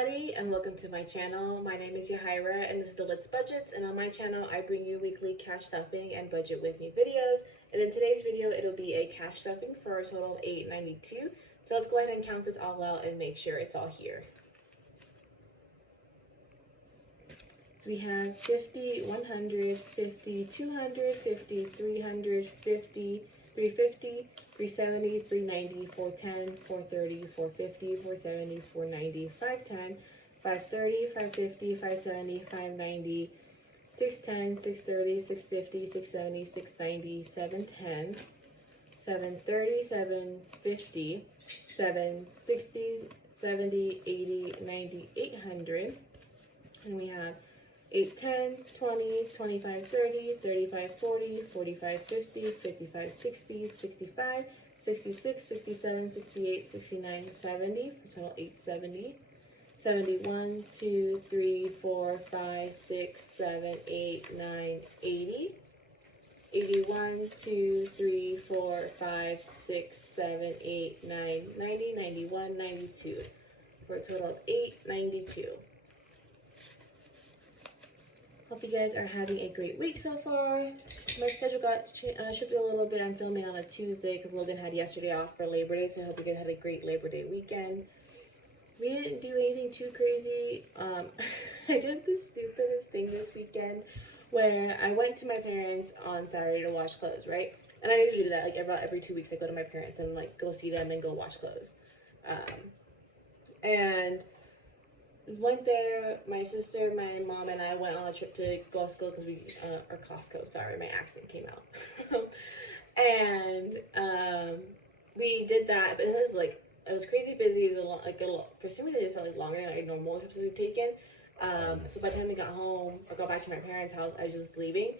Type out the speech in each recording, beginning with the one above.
everybody, and welcome to my channel. My name is Yahaira, and this is the Let's Budgets, and on my channel I bring you weekly cash stuffing and budget with me videos. And in today's video it'll be a cash stuffing for a total of $8.92. So let's go ahead and count this all out and make sure it's all here. So we have 50, 100, 50, 200, 50, 300, 50, 350, 370, 390, 410, 430, 450, 470, 490, 510, 530, 550, 570, 590, 610, 630, 650, 670, 690, 710, 730, 750, 760, 70, 80, 90, 800. And we have 8, 10, 20, 25, 30, 35, 40, 45, 50, 55, 60, 65, 66, 67, 68, 69, 70, for total 870. 71, 2, 3, 4, 5, 6, 7, 8, 9, 80. 81, 2, 3, 4, 5, 6, 7, 8, 9, 90, 91, 92, for a total of 892. Hope you guys are having a great week so far. My schedule got shifted a little bit. I'm filming on a Tuesday because Logan had yesterday off for Labor Day, so I hope you guys had a great Labor Day weekend. We didn't do anything too crazy. I did the stupidest thing this weekend where I went to my parents on Saturday to wash clothes, right? And I usually do that, like about every 2 weeks I go to my parents and like go see them and go wash clothes. And went there, my sister, my mom, and I went on a trip to Costco because sorry, my accent came out. And we did that, but it was crazy busy. It was for some reason it felt like longer than normal trips that we've taken. So by the time we got home or got back to my parents' house, I was just leaving.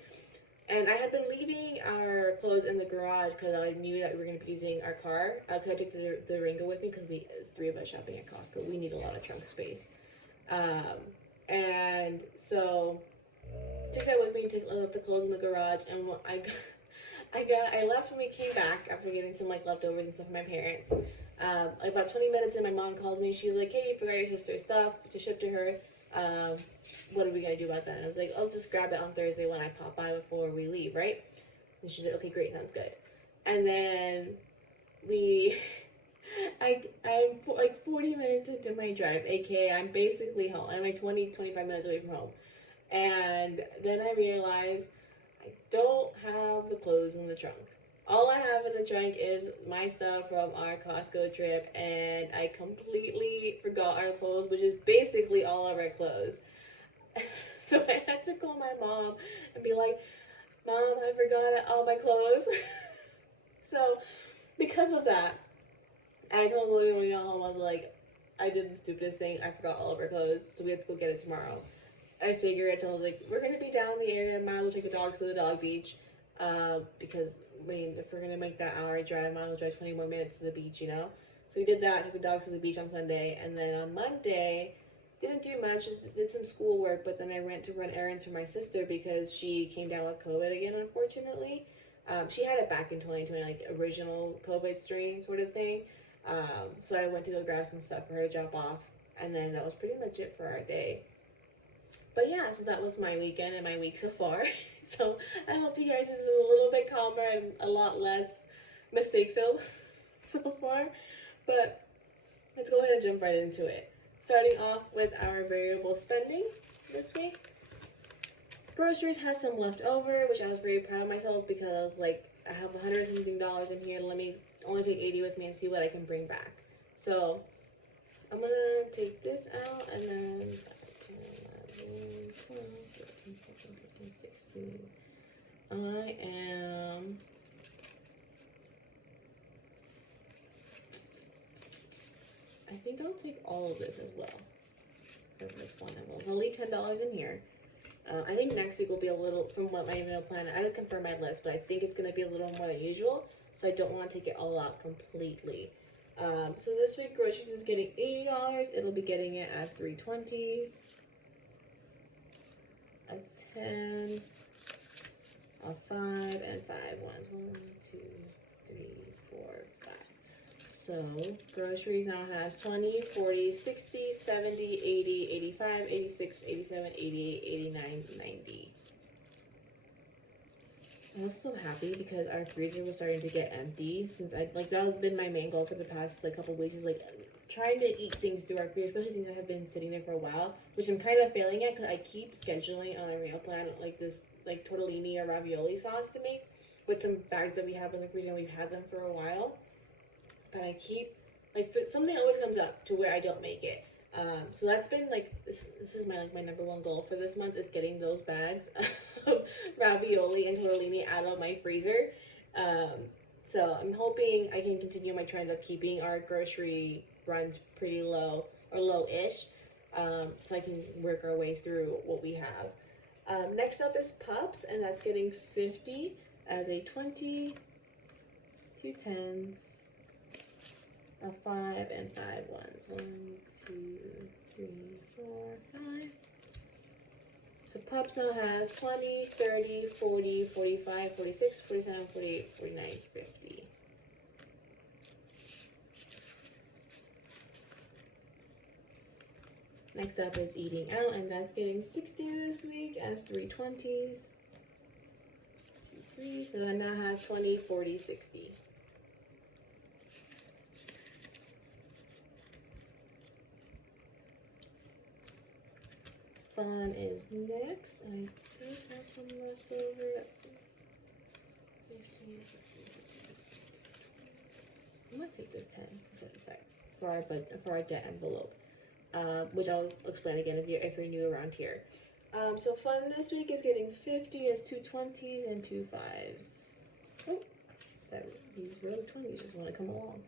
And I had been leaving our clothes in the garage because I knew that we were going to be using our car. Because I took the Ringo with me because it's 3 of us shopping at Costco. We need a lot of trunk space. And so took that with me, left the clothes in the garage, and I left when we came back after getting some like leftovers and stuff from my parents. About 20 minutes in, my mom called me. She's like, "Hey, you forgot your sister's stuff to ship to her. What are we gonna do about that?" And I was like, "I'll just grab it on Thursday when I pop by before we leave, right?" And she's like, "Okay, great, sounds good." And then I'm like 40 minutes into my drive, aka I'm basically home. I'm like 25 minutes away from home. And then I realize I don't have the clothes in the trunk. All I have in the trunk is my stuff from our Costco trip, and I completely forgot our clothes, which is basically all of our clothes. So I had to call my mom and be like, "Mom, I forgot all my clothes." So because of that, I told Logan when we got home, I was like, I did the stupidest thing. I forgot all of our clothes, so we have to go get it tomorrow. I figured, I was like, we're going to be down in the area, might as well take the dogs to the dog beach, because, I mean, if we're going to make that hour drive, might as well drive 20 more minutes to the beach, you know? So we did that, took the dogs to the beach on Sunday, and then on Monday, didn't do much, just did some schoolwork, but then I went to run errands for my sister because she came down with COVID again, unfortunately. She had it back in 2020, like, original COVID strain sort of thing. So I went to go grab some stuff for her to drop off, and then that was pretty much it for our day. But yeah, so that was my weekend and my week so far. So I hope you guys this is a little bit calmer and a lot less mistake filled so far. But let's go ahead and jump right into it. Starting off with our variable spending this week. Groceries had some left over, which I was very proud of myself because I was like, I have $100 something in here. Let me only take 80 with me and see what I can bring back. So I'm gonna take this out, and then 11, 12, 13, 14, 15, 16. I think I'll take all of this as well for this one. I'll leave $10 in here. I think next week will be a little, from what my email plan, I didn't confirm my list, but I think it's going to be a little more than usual, so I don't want to take it all out completely. So this week, groceries is getting $80. It'll be getting it as 320s, a 10, a 5, and 5 ones. 1, 2, 3, 4, 5. So, groceries now has 20, 40, 60, 70, 80, 85, 86, 87, 88, 89, 90. I was so happy because our freezer was starting to get empty since that has been my main goal for the past couple weeks is trying to eat things through our freezer, especially things that have been sitting there for a while, which I'm kind of failing at because I keep scheduling on a meal plan this tortellini or ravioli sauce to make with some bags that we have in the freezer and we've had them for a while, but I keep something always comes up to where I don't make it. So that's been this is my number one goal for this month is getting those bags of ravioli and tortellini out of my freezer. So I'm hoping I can continue my trend of keeping our grocery runs pretty low or low-ish, so I can work our way through what we have. Next up is pups, and that's getting 50 as a 20, 2 10s, a 5, and 5 ones. 1, 2, 3, 4, 5. So pups now has 20, 30, 40, 45, 46, 47, 48, 49, 50. Next up is eating out, and that's getting 60 this week as 3 20s. 2 3. So that now has 20, 40, 60. Fun is next. I do have some left over. Let's see. 15, 16, 17. I'm gonna take this 10 aside for our debt envelope, which I'll explain again if you're new around here. So fun this week is getting 50 as 2 20s and 2 5s. Oh, these row 20s just want to come along.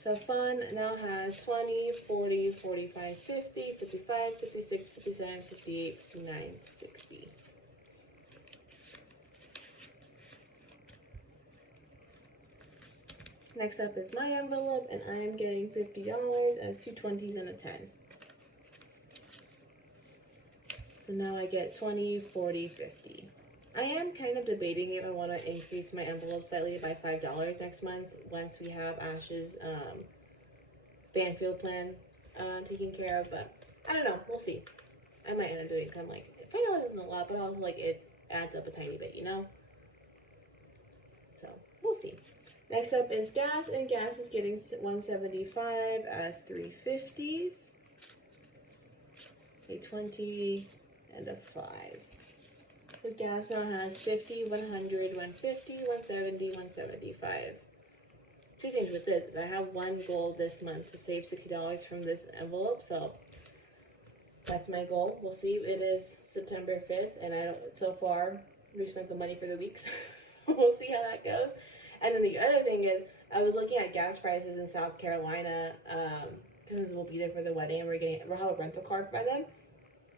So fun now has 20, 40, 45, 50, 55, 56, 57, 58, 59, 60. Next up is my envelope, and I'm getting $50 as 2 20s and a 10. So now I get 20, 40, 50. I am kind of debating if I want to increase my envelope slightly by $5 next month once we have Ash's Banfield plan taken care of, but I don't know. We'll see. I might end up doing kind of $5 isn't a lot, but also it adds up a tiny bit, you know? So we'll see. Next up is gas, and gas is getting 175 as 3 50s, a 20, and a 5. So gas now has 50, 100, 150, 170, 175. Two things with this is I have one goal this month to save $60 from this envelope, so that's my goal. We'll see. It is September 5th, and so far we spent the money for the weeks. We'll see how that goes. And then the other thing is I was looking at gas prices in South Carolina because we'll be there for the wedding and we'll have a rental car by then.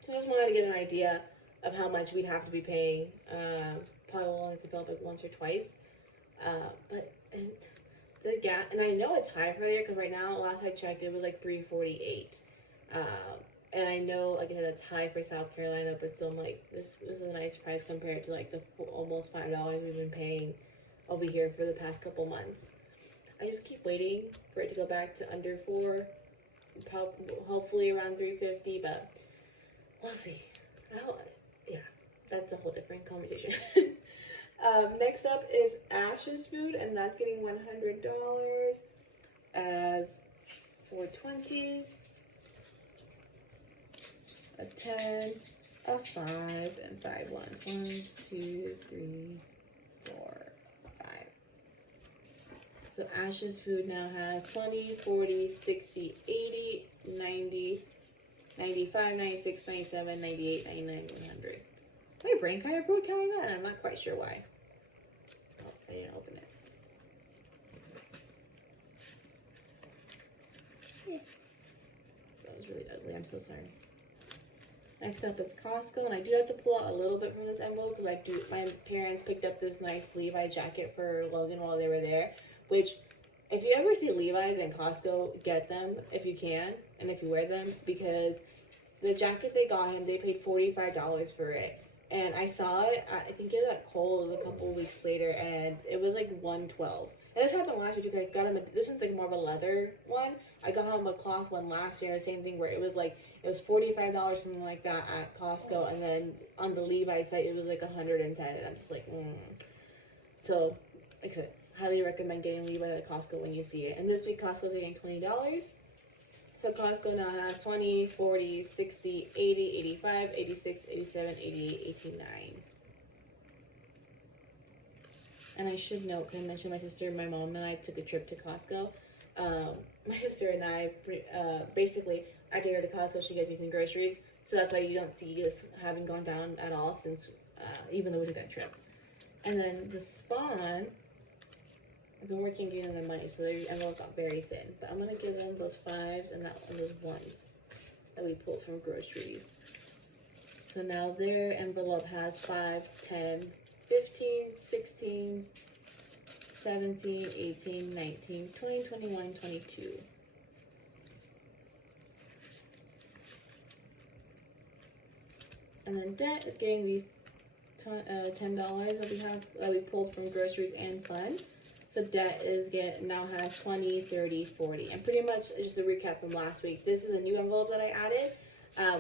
So just wanted to get an idea of how much we'd have to be paying. Probably we'll only have to fill up once or twice. But the gas, and I know it's high for there because right now, last I checked, it was $3.48. And I know, like I said, that's high for South Carolina, but still, I'm this is a nice price compared to the almost $5 we've been paying over here for the past couple months. I just keep waiting for it to go back to under 4, hopefully around 3.50, but we'll see. Yeah, that's a whole different conversation. Next up is Ash's food, and that's getting $100 as 4 20s, a 10, a 5, and 5 ones. 1, 2, 3, 4, 5. So Ash's food now has 20, 40, 60, 80, 90, 95, 96, 97, 98, 99, 100. My brain kind of broke counting that, and I'm not quite sure why. Oh, I didn't open it. That was really ugly. I'm so sorry. Next up is Costco, and I do have to pull out a little bit from this envelope because my parents picked up this nice Levi's jacket for Logan while they were there, which if you ever see Levi's in Costco, get them if you can and if you wear them, because the jacket they got him, they paid $45 for it. and I saw it. I think it was at Kohl's a couple weeks later, and it was like 112. And this happened last year too. I got him. This one's like more of a leather one. I got him a cloth one last year. Same thing where it was $45 something like that at Costco, and then on the Levi's site it was like 110, and I'm just like, So, like I said, highly recommend getting Levi's at Costco when you see it. And this week Costco's getting $20. So Costco now has 20, 40, 60, 80, 85, 86, 87, 88, 89. And I should note, because I mentioned my sister, my mom, and I took a trip to Costco. My sister and I, basically, I take her to Costco, she gets me some groceries. So that's why you don't see us having gone down at all since, even though we took that trip. And then the Spawn, I've been working getting their money, so their envelope got very thin. But I'm going to give them those 5s and those 1s that we pulled from groceries. So now their envelope has 5, 10, 15, 16, 17, 18, 19, 20, 21, 22. And then Debt is getting these $10 that we pulled from groceries and fun. So Debt now has 20, 30, 40. And pretty much just a recap from last week. This is a new envelope that I added.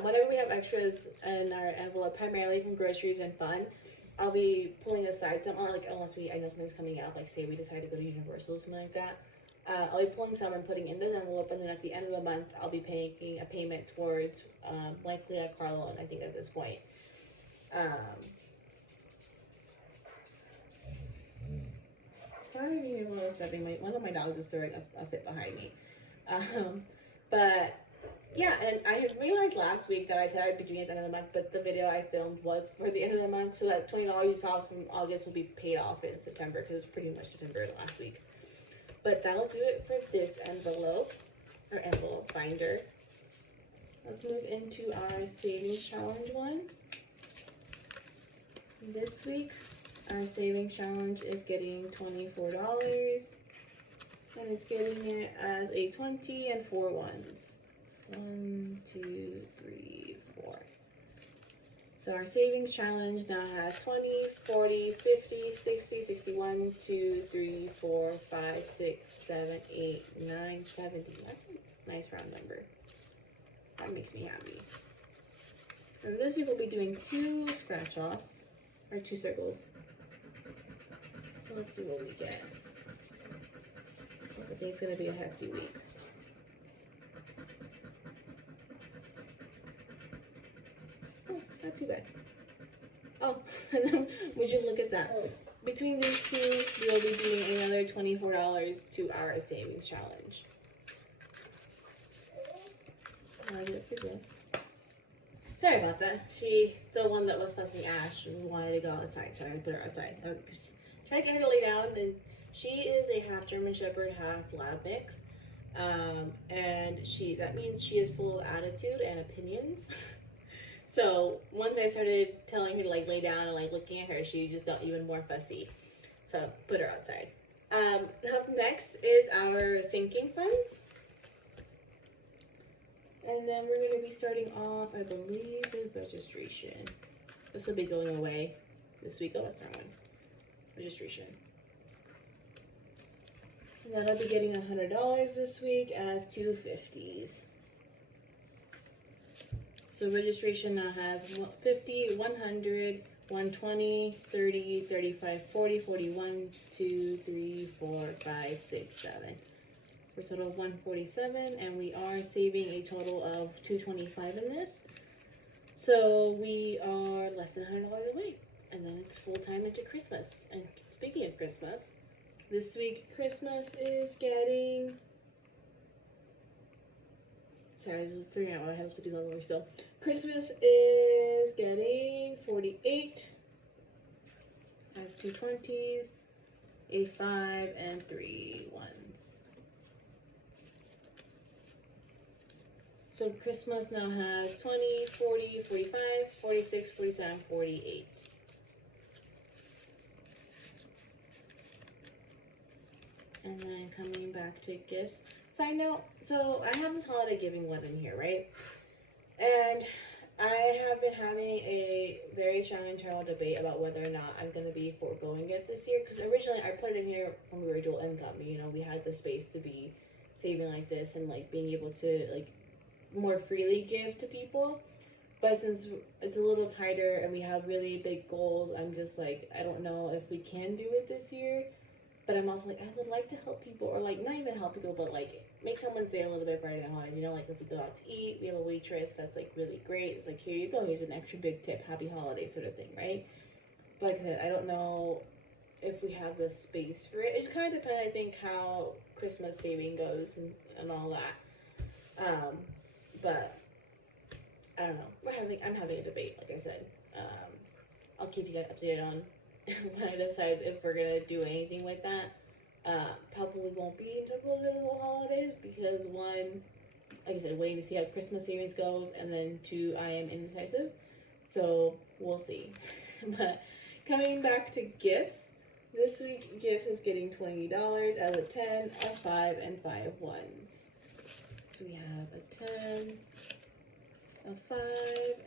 Whenever we have extras in our envelope, primarily from groceries and fun, I'll be pulling aside some, unless I know something's coming up, like say we decide to go to Universal or something like that. I'll be pulling some and putting in this envelope, and then at the end of the month, I'll be making a payment towards likely a car loan, I think at this point. Sorry if you hear one stepping. One of my dogs is throwing a fit behind me. But yeah, and I had realized last week that I said I'd be doing it at the end of the month, but the video I filmed was for the end of the month, so that $20 you saw from August will be paid off in September, because it's pretty much September last week. But that'll do it for this envelope binder. Let's move into our savings challenge one. This week, our savings challenge is getting $24, and it's getting it as a 20 and 4 ones. 1, 2, 3, 4. So our savings challenge now has 20, 40, 50, 60, 61, 2, 3, 4, 5, 6, 7, 8, 9, 70. That's a nice round number. That makes me happy. And this week we'll be doing 2 scratch-offs, or 2 circles. So let's see what we get. I think it's going to be a hefty week. Oh, not too bad. Oh, and then would you look at that? Between these two, we'll be doing another $24 to our savings challenge. I'll do it for this. Sorry about that. The one that was fussing Ash, wanted to go outside, so I put her outside. Trying to get her to lay down, and she is a half German Shepherd, half Lab mix. And that means she is full of attitude and opinions. So once I started telling her to lay down and looking at her, she just got even more fussy. So put her outside. Up next is our sinking funds. And then we're going to be starting off, I believe, with registration. This will be going away this week. Oh, that's not one. Registration. And then I'll be getting $100 this week as 2 50s. So registration now has 50, 100, 120, 30, 35, 40, 41, 2, 3, 4, 5, 6, 7. For a total of 147, and we are saving a total of $225 in this. So we are less than $100 away. And then it's full time into Christmas. And speaking of Christmas, this week Christmas is getting... Sorry, I was figuring out why I had this 50 level still. Christmas is getting 48. Has 2 20s, a 5, and 3 1s. So Christmas now has 20, 40, 45, 46, 47, 48. And then coming back to gifts. Side note, so I have this holiday giving one in here, right? And I have been having a very strong internal debate about whether or not I'm going to be foregoing it this year. Because originally I put it in here when we were dual income. You know, we had the space to be saving like this and like being able to like more freely give to people. But since it's a little tighter and we have really big goals, I'm just like, I don't know if we can do it this year. But I'm also like, I would like to help people, or like not even help people, but like make someone's day a little bit brighter than holidays. You know, like if we go out to eat, we have a waitress that's like really great. It's like, here you go, here's an extra big tip, happy holiday sort of thing, right? But like I said, I don't know if we have the space for it. It just kind of depends, I think, how Christmas saving goes and all that. But I don't know. I'm having a debate, like I said. I'll keep you guys updated on when I decide if we're gonna do anything with that. Probably won't be until closer to the holidays because one, like I said, waiting to see how Christmas savings goes, and then two, I am indecisive. So we'll see. But coming back to gifts, this week gifts is getting $20 out of 10, a 5, and 5 ones. So we have a 10, a 5,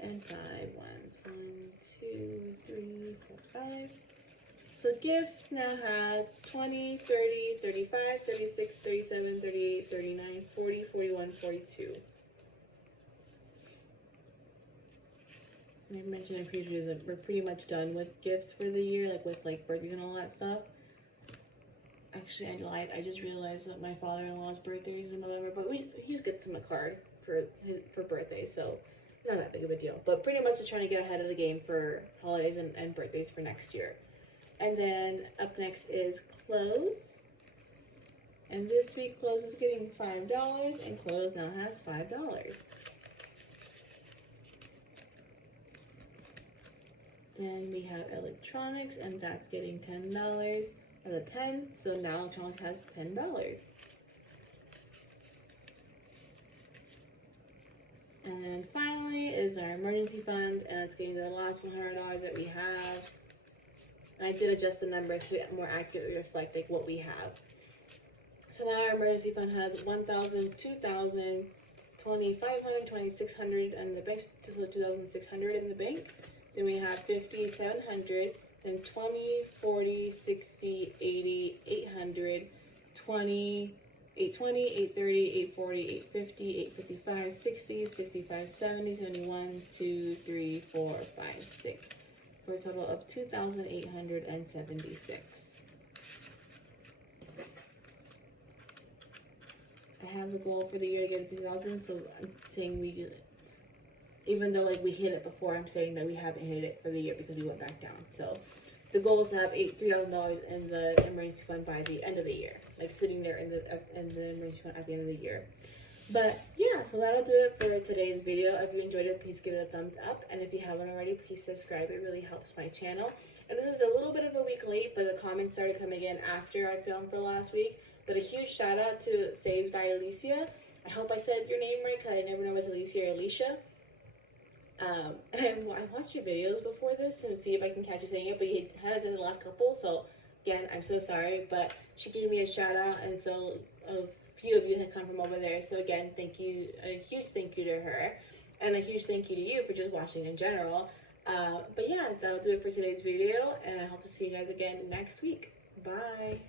and 5 ones. 1, 2, 3, 4, 5. So gifts now has 20, 30, 35, 36, 37, 38, 39, 40, 41, 42. I mentioned in previous videos that we're pretty much done with gifts for the year, like with like birthdays and all that stuff. Actually, I lied. I just realized that my father-in-law's birthday is in November, but he just gets him a card for birthday, so not that big of a deal. But pretty much just trying to get ahead of the game for holidays and birthdays for next year. And then up next is clothes. And this week clothes is getting $5, and clothes now has $5. Then we have electronics, and that's getting $10 out of 10. So now electronics has $10. And then finally is our emergency fund, and it's getting the last $100 that we have. And I did adjust the numbers to more accurately reflect like what we have. So now our emergency fund has 1,000, 2,000, 2,500, 2,600 in the bank, so 2,600 in the bank. Then we have 50, 700, then 20, 40, 60, 80, 800, 20, 820, 830, 840, 850, 855, 60, 65, 70, 71, 2, 3, 4, 5, 6. For a total of 2,876. I have the goal for the year to get to 2,000, so I'm saying even though like we hit it before, I'm saying that we haven't hit it for the year because we went back down. So the goal is to have $3,000 in the emergency fund by the end of the year, like sitting there in the emergency fund at the end of the year. But yeah, so that'll do it for today's video. If you enjoyed it, please give it a thumbs up. And if you haven't already, please subscribe. It really helps my channel. And this is a little bit of a week late, but the comments started coming in after I filmed for last week. But a huge shout out to Saves by Alicia. I hope I said your name right, because I never know if it's Alicia or Alicia. And I watched your videos before this to see if I can catch you saying it, but you had it in the last couple. So again, I'm so sorry, but she gave me a shout out, and so few of you had come from over there, so again, thank you, a huge thank you to her, and a huge thank you to you for just watching in general. But yeah, that'll do it for today's video, and I hope to see you guys again next week. Bye.